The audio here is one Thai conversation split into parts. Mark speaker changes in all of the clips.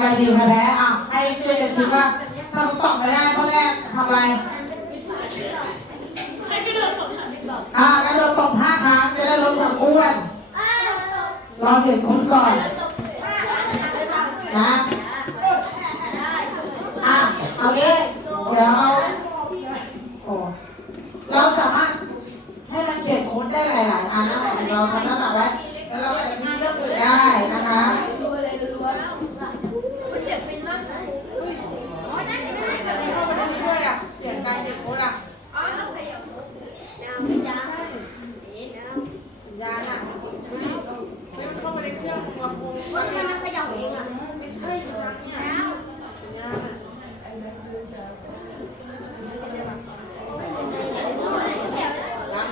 Speaker 1: อะไรดีคะแพ้อะให้ช่วยกันคิดว่าถ้าตอบไปได้ข้อแรกทำอะไรอ่ากระโดดตบห้าครั้งจะได้ลดความอ้วนลองเด็กคนก่อนนะอะเอาเลยเดี๋ยวเอาโอ้เราสามารถให้มันเขียนโค้ดได้หลายๆอันนะเราทำน้ำหนักไว้แล้วเราก็จะมีเรื่องอื่นได้นะคะ ด้วยอะเปลี่ยนการเขียนโค้ดอะยานอะไม่เข้าไปในเครื่องมือปูไม่ใช่ครั้งเนี่ยยานอะ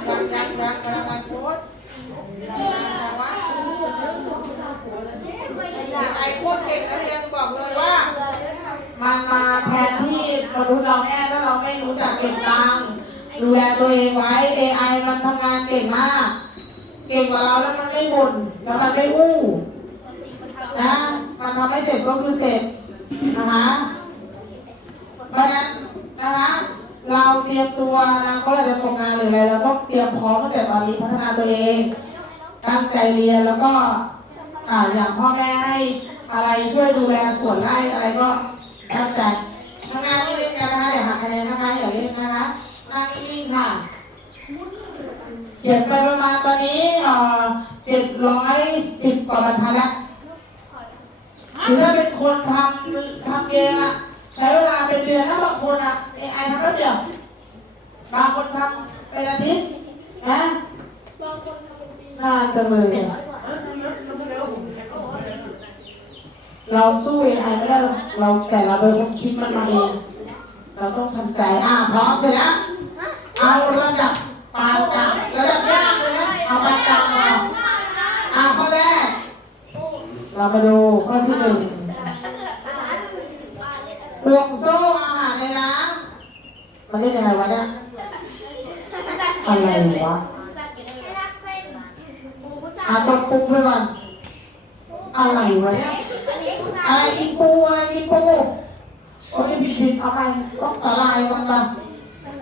Speaker 1: ยังยังยังยังกำลังการโค้ดยังวะไอ้โค้ดเก่งนะเรียนบอกเลยว่า มาแทนที่มนุษย์เราแน่ถ้าเราไม่รู้จักเก็บตังค์ดูแลตัวเองไว้ AI มันทำงานเก่งมาก เก่งกว่าเราแล้วมันไม่บ่นแล้วมันไม่อู้นะมันทำให้เสร็จก็คือเสร็จนะคะเพราะฉะนั้นนะคะเราเตรียมตัวนะเพราเราจะทำงานหรืออะไรเราต้องเตรียมพร้อมตั้งแต่ตอนนี้พัฒนาตัวเองตั้งใจเรียนแล้วก็อ่าอย่างพ่อแม่ให้อะไรช่วยดูแลส่วนไร่อะไรก็ ตั้งใจทำงานไม่เล่นกันนะคะอย่าหักคะแนนนะคะอย่าเล่นนะคะนั่งนิ่งๆค่ะเขียนไปประมาณตอนนี้เอ่อเจ็ดร้อยสิบกว่าบรรทัดแล้วหรือถ้าเป็นคนทำทำเองอะใช้เวลาเป็นเดือนถ้าบางคนอะเอไอทำแป๊บเดียวบางคนทำเป็นอาทิตย์นะนานจังเลยอะ เราสู้เอไอไม่ได้หรอกเราแต่เราเป็นคนคิดมันมาเอง เราต้องทำใจอะพร้อมเสร็จแล้วเอาระดับปานกลางระดับยากเลยนะเอาปานกลางมาอะข้อแรกเรามาดูข้อที่หนึ่งห่วงโซ่อาหารในน้ำมันเรียกยังไงวะเนี่ยอะไรวะอะกปุ่มไปก่อนอะไรวะเนี่ย อะไรอีปูอะไรอีปูโอ้ยผิดผิดเอาไปต้องสลายมันมา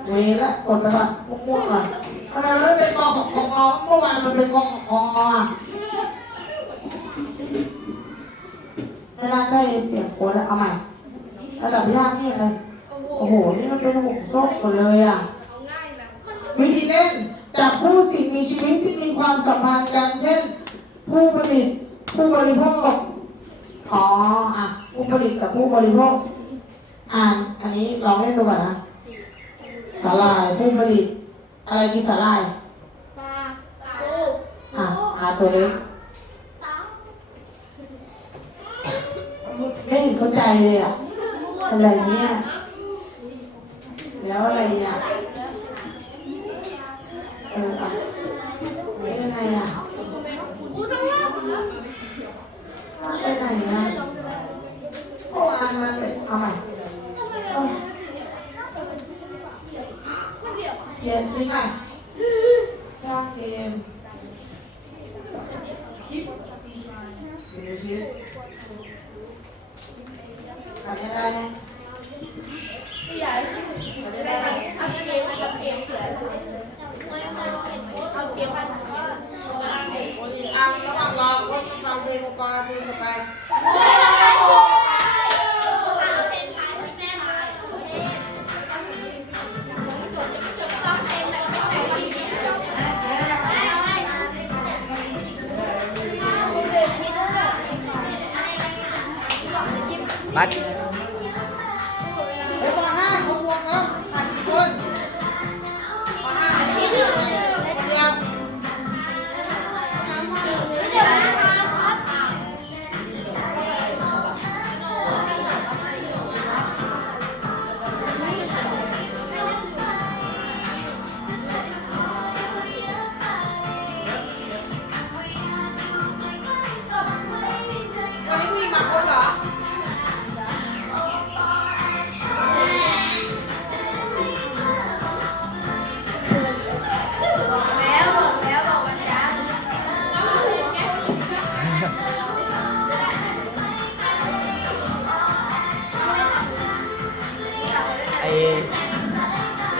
Speaker 1: เวละกดไปก่อนมั่วๆก่อนทำไมมันไม่เป็นกองของของเมื่อวานมันเป็นกองของของออะไม่น่าใช่เสียงโคแล้วเอาใหม่ระดับยากนี่อะไรโอ้โห นี่มันเป็นหกโซ่หมดเลยอะวิธีเล่นจากผู้สิ่งมีชีวิตที่มีความสัมพันธ์กันเช่น ผู้ผลิตผู้บริโภค อ๋ออะผู้ผลิตกับผู้บริโภค อ่านอันนี้ลองเล่นดูก่อนนะสาลายผู้ผลิต อะไรกินสาลายอะอาตัวเล็กไม่เห็นเข้าใจเลยอะอะไรเนี่ยแล้วอะไรอะ เอออะไม่ยังไงอะไปไห นอะโอ้อ่านมาเลยเอาใหม่โอ้ยเขียนทิ้งอะสร้างเกมเสียชีวิตทำยังไงน
Speaker 2: บั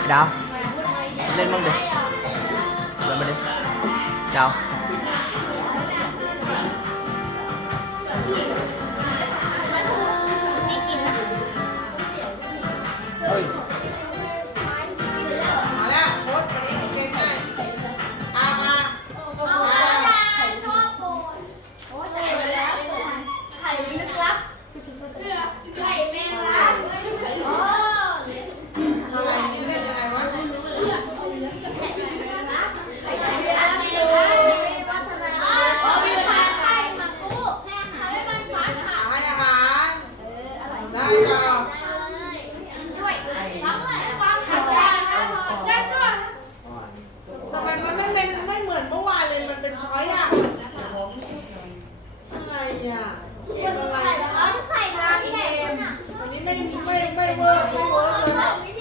Speaker 1: chào lên mông đi. Lên bên đi. Chào. อ
Speaker 2: ย
Speaker 1: อะ
Speaker 3: อะ
Speaker 1: ไรอะ
Speaker 3: เกม
Speaker 1: อะ
Speaker 3: ไรนะ
Speaker 1: อะไวันนี้ไม่ไม่ไม่เวิร์กไม่เวิร์กเลย